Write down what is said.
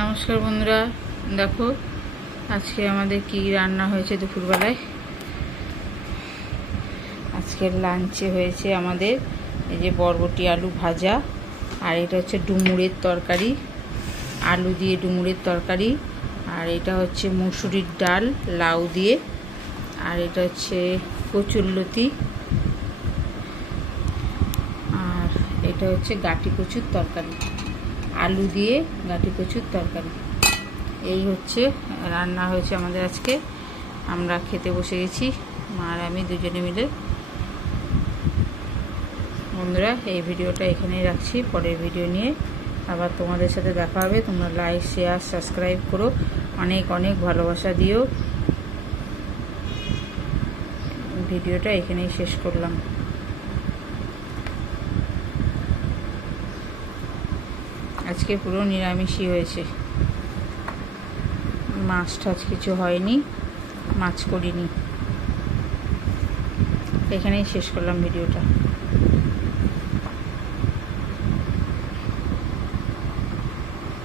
নমস্কার বন্ধুরা, দেখো আজকে আমাদের কি রান্না হয়েছে দুপুরবেলায়। আজকের লাঞ্চে হয়েছে আমাদের এই যে বরবটি আলু ভাজা, আর এটা হচ্ছে ডুমুরের তরকারি, আলু দিয়ে ডুমুরের তরকারি, আর এটা হচ্ছে মুসুরির ডাল লাউ দিয়ে, আর এটা হচ্ছে কচুরলতি, আর এটা হচ্ছে গাটি কচুর তরকারি, আলু দিয়ে গাটি কচুর তরকারি। এই হচ্ছে রান্না হয়েছে আমাদের আজকে। আমরা খেতে বসে গেছি, মা আর আমি দুজনে মিলে। বন্ধুরা, এই ভিডিওটা এখানেই রাখছি, পরের ভিডিও নিয়ে আবার তোমাদের সাথে দেখা হবে। তোমরা লাইক, শেয়ার, সাবস্ক্রাইব করো, অনেক অনেক ভালোবাসা দিও। ভিডিওটা এখানেই শেষ করলাম। আজকে পুরো নিরামিষই হয়েছে, মাছ টাছ কিছু হয়নি, মাছ করিনি। এখানেই শেষ করলাম ভিডিওটা।